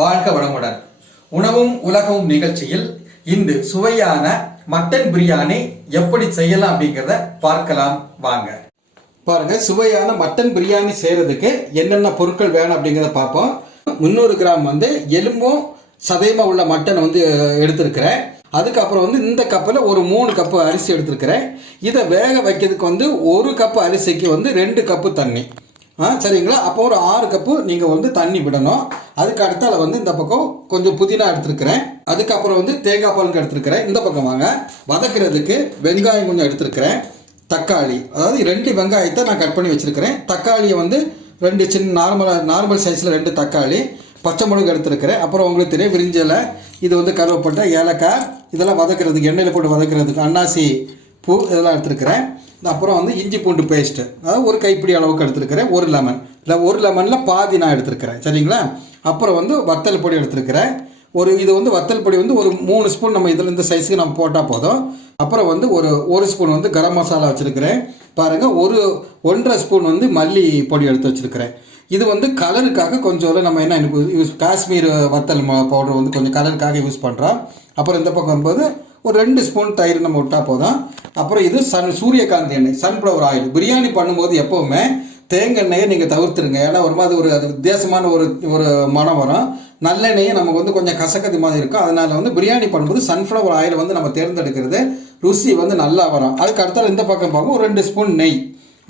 வாழ்க வளமுடன். உணவும் உலகமும் நிகழ்ச்சியில் இன்று சுவையான மட்டன் பிரியாணி எப்படி செய்யலாம் அப்படிங்கிறத பார்க்கலாம் வாங்க. பாருங்க சுவையான மட்டன் பிரியாணி செய்யறதுக்கு என்னென்ன பொருட்கள் வேணும் அப்படிங்கிறத பார்ப்போம். முந்நூறு கிராம் வந்து எலும்பும் சதயமா உள்ள மட்டன் வந்து எடுத்திருக்கிறேன். அதுக்கப்புறம் வந்து இந்த கப்பில் ஒரு மூணு கப்பு அரிசி எடுத்திருக்கிறேன். இதை வேக வைக்கிறதுக்கு வந்து ஒரு கப்பு அரிசிக்கு வந்து ரெண்டு கப்பு தண்ணி. சரிங்களா? அப்போ ஒரு ஆறு கப்பு நீங்கள் வந்து தண்ணி விடணும். அதுக்கு அடுத்தால வந்து இந்த பக்கம் கொஞ்சம் புதினா எடுத்துருக்கிறேன். அதுக்கப்புறம் வந்து தேங்காய் பாலுக்கு எடுத்துருக்கிறேன். இந்த பக்கம் வாங்க. வதக்கிறதுக்கு வெங்காயம் கொஞ்சம் எடுத்துருக்கிறேன். தக்காளி. அதாவது ரெண்டு வெங்காயத்தை நான் கட் பண்ணி வச்சுருக்கிறேன். தக்காளியை வந்து ரெண்டு சின்ன நார்மலாக நார்மல் சைஸில் ரெண்டு தக்காளி பச்சை மிளகு எடுத்துருக்கிறேன். அப்புறம் உங்களுக்கு தெரியும் விரிஞ்சலை. இது வந்து கருவப்பட்ட ஏலக்காய். இதெல்லாம் வதக்கிறதுக்கு எண்ணெயில் போட்டு வதக்கிறதுக்கு அன்னாசி பூ இதெல்லாம் எடுத்துருக்கிறேன். அப்புறம் வந்து இஞ்சி பூண்டு பேஸ்ட்டு அதாவது ஒரு கைப்பிடி அளவுக்கு எடுத்துருக்கிறேன். ஒரு லெமன் இல்லை ஒரு லெமனில் பாதி நான் எடுத்துருக்கிறேன். சரிங்களா? அப்புறம் வந்து வத்தல் பொடி எடுத்துருக்கிறேன். ஒரு இது வந்து வத்தல் பொடி வந்து ஒரு மூணு ஸ்பூன் நம்ம இதில் இந்த சைஸுக்கு நம்ம போட்டால் போதும். அப்புறம் வந்து ஒரு ஒரு ஸ்பூன் வந்து கரம் மசாலா வச்சுருக்கிறேன். பாருங்கள் ஒரு ஒன்றரை ஸ்பூன் வந்து மல்லி பொடி எடுத்து வச்சுருக்கிறேன். இது வந்து கலருக்காக கொஞ்சம் நம்ம என்ன யூஸ் காஷ்மீர் வத்தல் பவுடர் வந்து கொஞ்சம் கலருக்காக யூஸ் பண்ணுறோம் அப்புறம் இந்த பக்கம் வரும்போது ஒரு ரெண்டு ஸ்பூன் தயிர் நம்ம விட்டால் போதும். அப்புறம் இது சன் சூரியகாந்தி எண்ணெய் சன்ஃப்ளவர் ஆயில் பிரியாணி பண்ணும்போது எப்போவுமே தேங்காய் நீங்கள் தவிர்த்துருங்க ஏன்னா ஒரு மாதிரி ஒரு அது வித்தியாசமான ஒரு ஒரு மனம் வரும். நல்லெண்ணெயை நமக்கு வந்து கொஞ்சம் கசக்கது மாதிரி இருக்கும். அதனால் வந்து பிரியாணி பண்ணும்போது சன்ஃப்ளவர் ஆயில் வந்து நம்ம தேர்ந்தெடுக்கிறது ருசி வந்து நல்லா வரும். அதுக்கு அடுத்தால் இந்த பக்கம் பார்க்கும் ஒரு ரெண்டு ஸ்பூன் நெய்.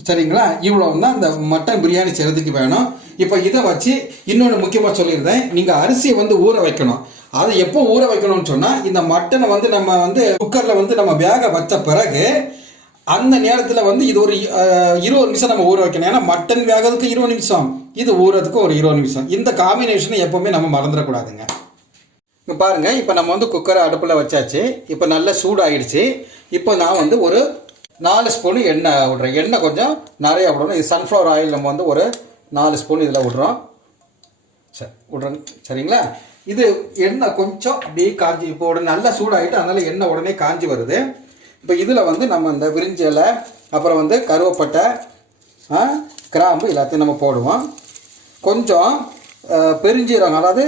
சரிங்களா? இவ்வளோ தான் இந்த மட்டன் பிரியாணி செய்கிறதுக்கு வேணும். இப்போ இதை வச்சு இன்னொன்று முக்கியமாக சொல்லியிருந்தேன். நீங்கள் அரிசியை வந்து ஊற வைக்கணும். அதை எப்போ ஊற வைக்கணும்னு சொன்னால் இந்த மட்டனை வந்து நம்ம வந்து குக்கரில் வந்து நம்ம வேக வச்ச பிறகு அந்த நேரத்தில் வந்து இது ஒரு இருபது நிமிஷம் நம்ம ஊற வைக்கணும். ஏன்னா மட்டன் வேகிறதுக்கு இருபது நிமிஷம் இது ஊறதுக்கு ஒரு இருபது நிமிஷம். இந்த காம்பினேஷனை எப்போவுமே நம்ம மறந்துடக்கூடாதுங்க இப்போ பாருங்கள் இப்போ நம்ம வந்து குக்கரை அடுப்பில் வச்சாச்சு. இப்போ நல்லா சூடாகிடுச்சு இப்போ நான் வந்து ஒரு நாலு ஸ்பூன் எண்ணெய் விட்றேன். எண்ணெய் கொஞ்சம் நிறையா விடணும். இது சன்ஃப்ளவர் ஆயில் நம்ம வந்து ஒரு நாலு ஸ்பூன் இதில் விட்றோம். சரி விட்றேன். சரிங்களா? இது எண்ணெய் கொஞ்சம் அப்படியே காஞ்சி இப்போ உடனே நல்லா சூடாகிட்டு அதனால் எண்ணெய் உடனே காஞ்சி வருது. இப்போ இதில் வந்து நம்ம இந்த விரிஞ்சலை அப்புறம் வந்து கருவேப்பட்டை கிராம்பு எல்லாத்தையும் நம்ம போடுவோம். கொஞ்சம் பெருஞ்சீரகம் அதாவது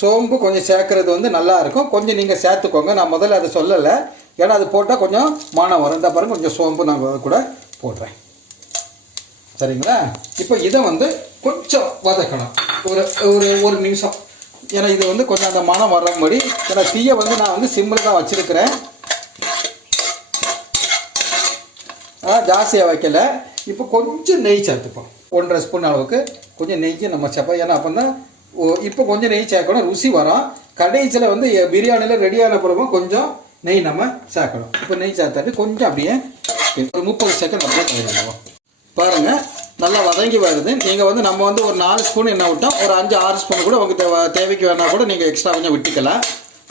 சோம்பு கொஞ்சம் சேர்க்கறது வந்து நல்லாயிருக்கும் கொஞ்சம் நீங்கள் சேர்த்துக்கோங்க. நான் முதல்ல அதை சொல்லலை. ஏன்னா அது போட்டால் கொஞ்சம் மனம் வரும். இந்த பாருங்க கொஞ்சம் சோம்பு நான் கூட போடுறேன். சரிங்களா? இப்போ இதை வந்து கொஞ்சம் வதக்கணும். ஒரு ஒரு ஒரு நிமிஷம். ஏன்னா இது வந்து கொஞ்சம் அந்த மனம் வர்றபடி ஏன்னா தீயை வந்து நான் வந்து சிம்மில் தான் வச்சுருக்கிறேன். ஜாஸ்தியாக வைக்கல. இப்போ கொஞ்சம் நெய் சேர்த்துப்போம். ஒன்றரை ஸ்பூன் அளவுக்கு கொஞ்சம் நெய்யை நம்ம சேர்ப்போம். ஏன்னா அப்போ தான் இப்போ கொஞ்சம் நெய் சேர்க்கணும். ருசி வரும். கடைசியில் வந்து பிரியாணியில் ரெடியான பிறகும் கொஞ்சம் நெய் நம்ம சேர்க்கணும். இப்போ நெய் சேர்த்தாட்டு கொஞ்சம் அப்படியே ஒரு முப்பது செகண்ட் அப்படியே பாருங்கள் நல்லா வதங்கி வருது. நீங்கள் வந்து நம்ம வந்து ஒரு நாலு ஸ்பூன் என்ன விட்டோம். ஒரு அஞ்சு ஆறு ஸ்பூன் கூட உங்களுக்கு தேவை- தேவைக்கு வேணால் கூட நீங்கள் எக்ஸ்ட்ரா கொஞ்சம் விட்டுக்கலாம்.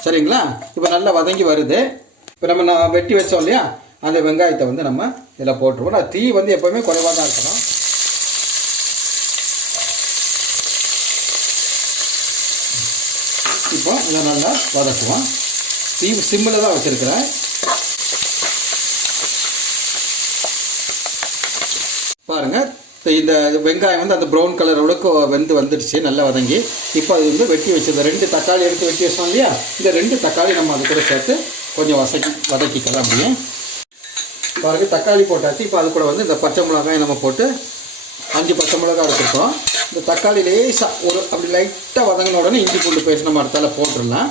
சரிங்களா? இப்போ நல்லா வதங்கி வருது. இப்போ நம்ம நான் வெட்டி வச்சோம் இல்லையா? அந்த வெங்காயத்தை வந்து நம்ம இதில் போட்டுருவோம். நான் தீ வந்து எப்போவுமே குறைவாக தான் இருக்கணும். இப்போ இதை நல்லா வதக்குவோம். தீ சிம்மில் தான் வச்சுருக்கிறேன் பாருங்க இந்த வெங்காயம் வந்து அந்த ப்ரௌன் கலர் அளவுக்கு வெந்து வந்துடுச்சு நல்லா வதங்கி. இப்போ அது வந்து வெட்டி வச்சது ரெண்டு தக்காளி எடுத்து வெட்டி வச்சோம் இல்லையா? இந்த ரெண்டு தக்காளி நம்ம அது கூட சேர்த்து கொஞ்சம் வதக்கி வதக்கிக்கலாம் அப்படியே. பாருங்க தக்காளி போட்டாச்சு. இப்போ அது கூட வந்து இந்த பச்சை மிளகாய் நம்ம போட்டு அஞ்சு பச்சை மிளகாய் எடுத்துருக்கோம். இந்த தக்காளி லேசாக ஒரு அப்படி லைட்டாக வதங்கின உடனே இஞ்சி பூண்டு பேஸ்ட் நம்ம அடுத்தால போட்டுடலாம்.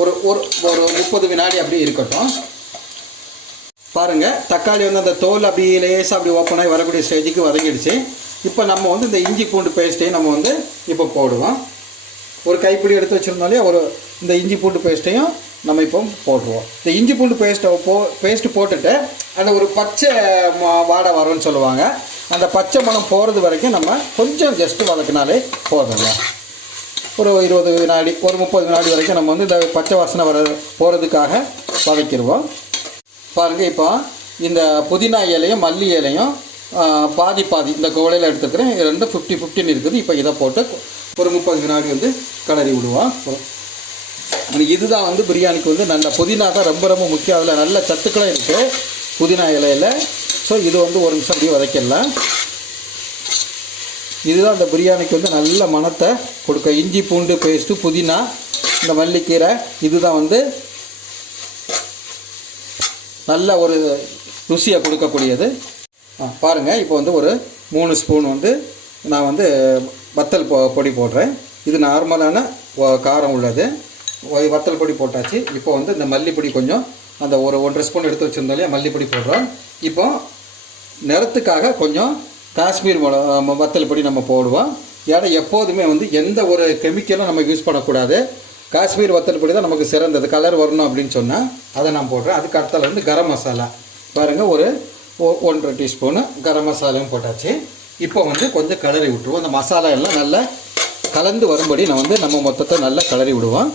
ஒரு ஒரு ஒரு முப்பது வினாடி அப்படியே இருக்கட்டும். பாருங்க தக்காளி வந்து அந்த தோல் அப்படி லேசாக அப்படி ஓப்பன் ஆகி வரக்கூடிய ஸ்டேஜுக்கு வதங்கிடுச்சு. இப்போ நம்ம வந்து இந்த இஞ்சி பூண்டு பேஸ்ட்டையும் நம்ம வந்து இப்போ போடுவோம். ஒரு கைப்பிடி எடுத்து வச்சிருந்தாலே ஒரு இந்த இஞ்சி பூண்டு பேஸ்ட்டையும் நம்ம இப்போ போட்டுருவோம் இந்த இஞ்சி பூண்டு பேஸ்ட்டை போ பேஸ்ட்டு போட்டுட்டு அந்த ஒரு பச்சை வாடை வரும்னு சொல்லுவாங்க. அந்த பச்சை மணம் போகிறது வரைக்கும் நம்ம கொஞ்சம் ஜஸ்ட்டு வதக்கினாலே போதுங்க. ஒரு இருபது வினாடி ஒரு முப்பது வினாடி வரைக்கும் நம்ம வந்து இந்த பச்சை வாசனை வர போகிறதுக்காக வதக்கிடுவோம். பாருங்கள் இப்போ இந்த புதினா இலையும் மல்லி இலையும் பாதி பாதி இந்த கோலையில் எடுத்துக்கிறேன். ரெண்டு ஃபிஃப்டி ஃபிஃப்டின்னு இருக்குது. இப்போ இதை போட்டு ஒரு முப்பது வினாடி வந்து கிளறி விடுவோம். இதுதான் வந்து பிரியாணிக்கு வந்து நல்ல புதினா தான் ரொம்ப ரொம்ப முக்கியம். அதில் நல்ல சத்துக்களும் இருக்குது புதினா இலையில். ஸோ இது வந்து ஒரு நிமிஷம் அப்படியே வதக்கிடலாம். இதுதான் அந்த பிரியாணிக்கு வந்து நல்ல மணத்தை கொடுக்க இஞ்சி பூண்டு பேஸ்ட்டு புதினா இந்த மல்லிக்கீரை இதுதான் வந்து நல்ல ஒரு ருசியை கொடுக்கக்கூடியது. பாருங்கள் பாருங்க இப்போ வந்து ஒரு மூணு ஸ்பூன் வந்து நான் வந்து வத்தல் பொ பொடி போடுறேன். இது நார்மலான காரம் உள்ளது. வத்தல் பொடி போட்டாச்சு. இப்போ வந்து இந்த மல்லிப்பொடி கொஞ்சம் அந்த ஒரு ஒன்றரை ஸ்பூன் எடுத்து வச்சுருந்தோம் இல்லையா மல்லிப்பொடி போடுறோம். இப்போ நிறத்துக்காக கொஞ்சம் காஷ்மீர் மிள வத்தல் பொடி நம்ம போடுவோம். ஏன்னா எப்போதுமே வந்து எந்த ஒரு கெமிக்கலும் நம்ம யூஸ் பண்ணக்கூடாது. காஷ்மீர் வத்தல் பொடி தான் நமக்கு சிறந்தது. கலர் வரணும் அப்படின்னு சொன்னால் அதை நான் போடுறேன். அதுக்கு அடுத்தால வந்து கரம் மசாலா. பாருங்கள் ஒரு ஒ- ஒன்றரை டீஸ்பூனு கரம் மசாலாவும் போட்டாச்சு. இப்போ வந்து கொஞ்சம் கிளறி விட்டுருவோம். அந்த மசாலா எல்லாம் நல்லா கலந்து வரும்படி நான் வந்து நம்ம மொத்தத்தை நல்லா கிளறி விடுவோம்.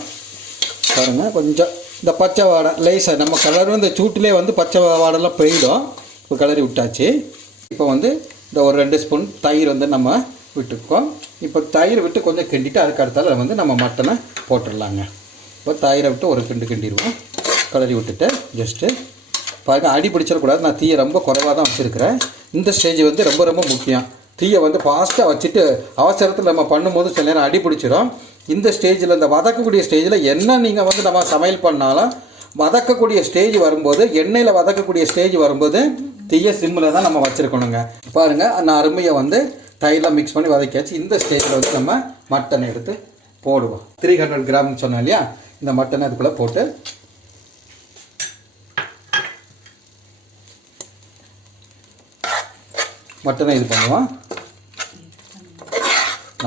பாருங்கள் கொஞ்சம் இந்த பச்சை வாடை லேசாக நம்ம கலர் இந்த சூட்டிலே வந்து பச்சை வாடெல்லாம் போயிடும் இப்போ கிளறி விட்டாச்சு. இப்போ வந்து இந்த ஒரு ரெண்டு ஸ்பூன் தயிர் வந்து நம்ம விட்டுருக்கோம் இப்போ தயிரை விட்டு கொஞ்சம் கிண்டிட்டு அதுக்கு அடுத்தால வந்து நம்ம மட்டனை போட்டுடலாங்க. இப்போ தயிரை விட்டு ஒரு கிண்டு கிண்டிடுவோம். கலரி விட்டுட்டு ஜஸ்ட்டு பாருங்க அடி பிடிச்சிடக்கூடாது. நான் தீயை ரொம்ப குறைவாக தான் வச்சுருக்கிறேன். இந்த ஸ்டேஜ் வந்து ரொம்ப ரொம்ப முக்கியம். தீயை வந்து ஃபாஸ்ட்டாக வச்சுட்டு அவசரத்தில் நம்ம பண்ணும்போது சில நேரம் அடி பிடிச்சிரும். இந்த ஸ்டேஜில் இந்த வதக்கக்கூடிய ஸ்டேஜில் என்ன நீங்கள் வந்து நம்ம சமையல் பண்ணாலும் வதக்கக்கூடிய ஸ்டேஜ் வரும்போது எண்ணெயில் வதக்கக்கூடிய ஸ்டேஜ் வரும்போது தீய சிம்மில் தான் நம்ம வச்சுருக்கணுங்க. பாருங்கள் அந்த அருமையை வந்து தயிரில் மிக்ஸ் பண்ணி வதக்கியாச்சு இந்த ஸ்டேஜில் வந்து நம்ம மட்டனை எடுத்து போடுவோம். த்ரீ ஹண்ட்ரட் கிராம்னு சொன்னோம் இல்லையா? இந்த மட்டனை அதுக்குள்ளே போட்டு மட்டனை இது பண்ணுவோம்.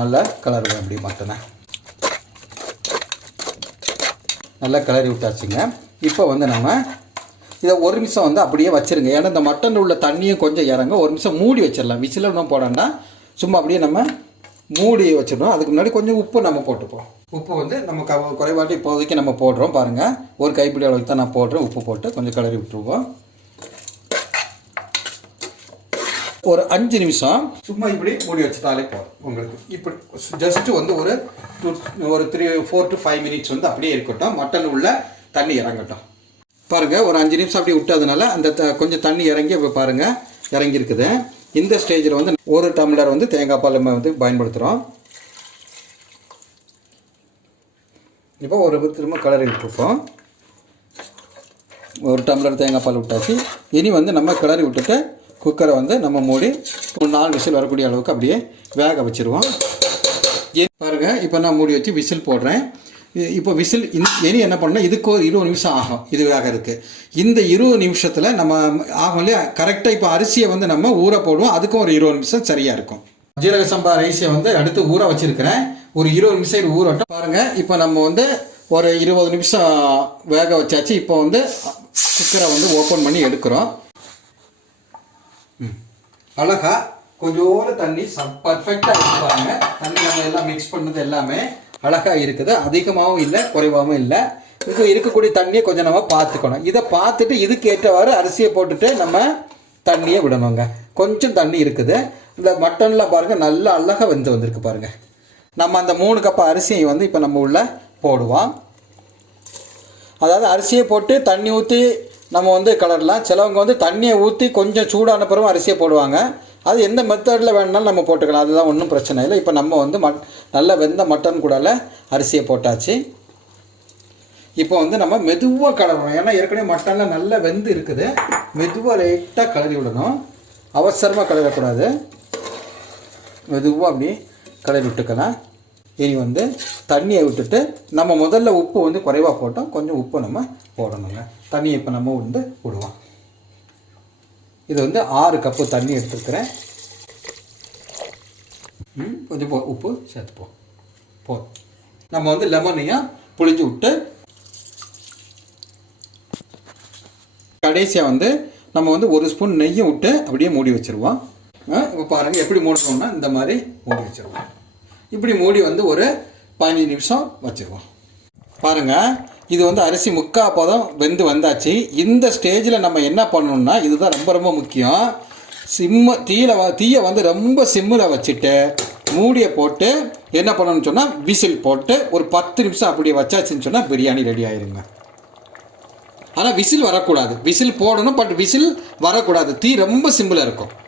நல்லா கலருவேன் அப்படி மட்டனை நல்லா கிளறி விட்டாச்சுங்க. இப்போ வந்து நம்ம இதை ஒரு நிமிஷம் வந்து அப்படியே வச்சுருங்க. ஏன்னா இந்த மட்டன் உள்ள தண்ணியும் கொஞ்சம் இறங்க ஒரு நிமிஷம் மூடி வச்சிடலாம். விசில் ஒன்றும் சும்மா அப்படியே நம்ம மூடி வச்சிடணும் அதுக்கு முன்னாடி கொஞ்சம் உப்பு நம்ம போட்டுப்போம். உப்பு வந்து நம்ம க குறைபாட்டு இப்போதைக்கு நம்ம போடுறோம். பாருங்கள் ஒரு கைப்பிடி அளவுக்கு தான் நான் போடுறேன். உப்பு போட்டு கொஞ்சம் கிளறி விட்டுருவோம். ஒரு அஞ்சு நிமிஷம் சும்மா இப்படி மூடி வச்சுட்டாலே போதும் உங்களுக்கு. இப்படி ஜஸ்ட்டு வந்து ஒரு டூ ஒரு three four to five minutes வந்து அப்படியே இருக்கட்டும். மட்டன் உள்ள தண்ணி இறங்கட்டும். பாருங்கள் ஒரு அஞ்சு நிமிஷம் அப்படி விட்டதுனால அந்த த- கொஞ்சம் தண்ணி இறங்கி இப்ப பாருங்கள் இறங்கிருக்குது இந்த ஸ்டேஜில் வந்து ஒரு டம்ளர் வந்து தேங்காய் பால் நம்ம வந்து பயன்படுத்துகிறோம் இப்போ ஒரு திரும்ப கலரி விட்டுருப்போம் ஒரு டம்ளர் தேங்காய் பால் விட்டாச்சு. இனி வந்து நம்ம கிளறி விட்டுட்டு குக்கரை வந்து நம்ம மூடி ஒரு நாலு விசில் வரக்கூடிய அளவுக்கு அப்படியே வேக வச்சிருவோம். ஏன் பாருங்க இப்போ நான் மூடி வச்சு விசில் போடுறேன். இப்போ விசில் இனி என்ன பண்ணால் இதுக்கு ஒரு இருபது நிமிஷம் ஆகும். இதுவாக இருக்குது இந்த இருபது நிமிஷத்தில் நம்ம ஆகும் இல்லையா? கரெக்டாக இப்போ அரிசியை வந்து நம்ம ஊற போடுவோம். அதுக்கும் ஒரு இருபது நிமிஷம் சரியாக இருக்கும். ஜீரக சம்பா ரைஸை வந்து அடுத்து ஊற வச்சிருக்கிறேன். ஒரு இருபது நிமிஷம் இது ஊறட்டும். பாருங்கள் இப்போ நம்ம வந்து ஒரு இருபது நிமிஷம் வேக வச்சாச்சு. இப்போ வந்து குக்கரை வந்து ஓப்பன் பண்ணி எடுக்கிறோம். அழகா கொஞ்சோண்டு தண்ணி பர்ஃபெக்டாக இருப்பாங்க தண்ணி நம்ம எல்லாம் மிக்ஸ் பண்ணது எல்லாமே அழகாக இருக்குது. அதிகமாகவும் இல்லை குறைவாகவும் இல்லை. இப்போ இருக்கக்கூடிய தண்ணியை கொஞ்சம் நம்ம பார்த்துக்கணும். இதை பார்த்துட்டு இதுக்கு ஏற்றவாறு அரிசியை போட்டுட்டு நம்ம தண்ணியை விடணுங்க. கொஞ்சம் தண்ணி இருக்குது. இந்த மட்டன்லாம் பாருங்கள் நல்லா அழகாக வெந்து வந்திருக்கு பாருங்க. நம்ம அந்த மூணு கப் அரிசியை வந்து இப்போ நம்ம உள்ள போடுவோம். அதாவது அரிசியை போட்டு தண்ணி ஊற்றி நம்ம வந்து கலரலாம் சிலவங்க வந்து தண்ணியை ஊற்றி கொஞ்சம் சூடான பிறகு அரிசியை போடுவாங்க. அது எந்த மெத்தடில் வேணுனாலும் நம்ம போட்டுக்கலாம். அதுதான் ஒன்றும் பிரச்சனை இல்லை. இப்போ நம்ம வந்து மட் நல்ல வெந்த மட்டன் கூடால அரிசியை போட்டாச்சு. இப்போ வந்து நம்ம மெதுவாக கலரணும். ஏன்னா ஏற்கனவே மட்டன்லாம் நல்லா வெந்து இருக்குது. மெதுவாக லைட்டாக கலரி விடணும். அவசரமாக கலரக்கூடாது மெதுவாக அப்படி கலரி விட்டுக்கலாம் இனி வந்து தண்ணியை விட்டுட்டு நம்ம முதல்ல உப்பு வந்து குறைவாக போட்டோம். கொஞ்சம் உப்பு நம்ம போடணுங்க. தண்ணியை இப்போ நம்ம வந்து விடுவோம். இது வந்து ஆறு கப்பு தண்ணி எடுத்துருக்குறேன். ம், கொஞ்சம் போ உப்பு சேர்த்துப்போம் போ. நம்ம வந்து லெமனையும் புளிஞ்சு விட்டு கடைசியாக வந்து நம்ம வந்து ஒரு ஸ்பூன் நெய்யை விட்டு அப்படியே மூடி வச்சிருவோம். இப்போ பாருங்கள் எப்படி மூடணும்னா இந்த மாதிரி மூடி வச்சிருவோம். இப்படி மூடி வந்து ஒரு பதினஞ்சு நிமிஷம் வச்சுருவோம். பாருங்கள் இது வந்து அரிசி முக்கா பதம் வெந்து வந்தாச்சு. இந்த ஸ்டேஜில் நம்ம என்ன பண்ணணும்னா இதுதான் ரொம்ப ரொம்ப முக்கியம். சிம்ம தீயில வ- தீயை வந்து ரொம்ப சிம்மில் வச்சுட்டு மூடியை போட்டு என்ன பண்ணணும்னு சொன்னால் விசில் போட்டு ஒரு பத்து நிமிஷம் அப்படியே வச்சாச்சுன்னு சொன்னால் பிரியாணி ரெடி ஆயிருங்க. ஆனால் விசில் வரக்கூடாது. விசில் போடணும் பட் விசில் வரக்கூடாது. தீ ரொம்ப சிம்பிளாக இருக்கும்.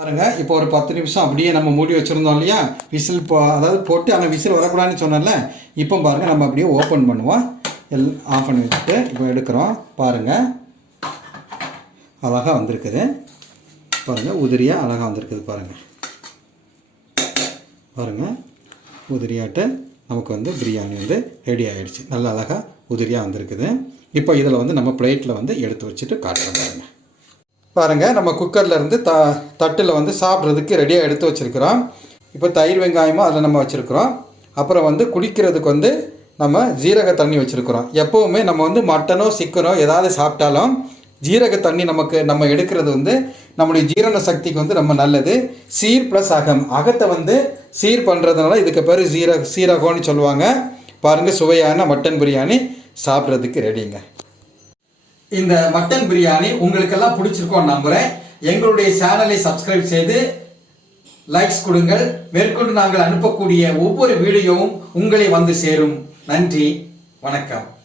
பாருங்க இப்போ ஒரு பத்து நிமிஷம் அப்படியே நம்ம மூடி வச்சிருந்தோம் இல்லையா? விசில் போ அதாவது போட்டு ஆனால் விசில் வரக்கூடாதுன்னு சொன்னேன்ல இப்போ பாருங்க நம்ம அப்படியே ஓப்பன் பண்ணுவோம். எல் ஆஃப் பண்ணி வச்சுட்டு இப்போ எடுக்கிறோம். பாருங்க. அழகாக வந்திருக்குது. பாருங்கள் உதிரியாக அழகாக வந்திருக்குது பாருங்கள் பாருங்கள் உதிரியாட்டு நமக்கு வந்து பிரியாணி வந்து ரெடி ஆகிடுச்சு நல்ல அழகாக உதிரியாக வந்திருக்குது. இப்போ இதில் வந்து நம்ம பிளேட்டில் வந்து எடுத்து வச்சுட்டு காட்டுறோம் பாருங்கள் பாருங்கள் நம்ம குக்கர்லேருந்து த தட்டில் வந்து சாப்பிட்றதுக்கு ரெடியாக எடுத்து வச்சுருக்குறோம். இப்போ தயிர் வெங்காயமும் அதில் நம்ம வச்சுருக்குறோம். அப்புறம் வந்து குடிக்கிறதுக்கு வந்து நம்ம ஜீரக தண்ணி வச்சுருக்குறோம். எப்போவுமே நம்ம வந்து மட்டனோ சிக்கனோ ஏதாவது சாப்பிட்டாலும் ஜீரக தண்ணி நமக்கு நம்ம எடுக்கிறது வந்து நம்முடைய ஜீரண சக்திக்கு வந்து ரொம்ப நல்லது. சீர் ப்ளஸ் அகம். அகத்தை வந்து சீர் பண்ணுறதுனால இதுக்கு பேர் ஜீர சீரகம்னு சொல்லுவாங்க. பாருங்கள் சுவையான மட்டன் பிரியாணி சாப்பிட்றதுக்கு ரெடிங்க இந்த மட்டன் பிரியாணி உங்களுக்கெல்லாம் பிடிச்சிருக்கோம் நம்புறேன். எங்களுடைய சேனலை சப்ஸ்கிரைப் செய்து லைக்ஸ் கொடுங்கள். மேற்கொண்டு நாங்கள் அனுப்பக்கூடிய ஒவ்வொரு வீடியோவும் உங்களை வந்து சேரும். நன்றி. வணக்கம்.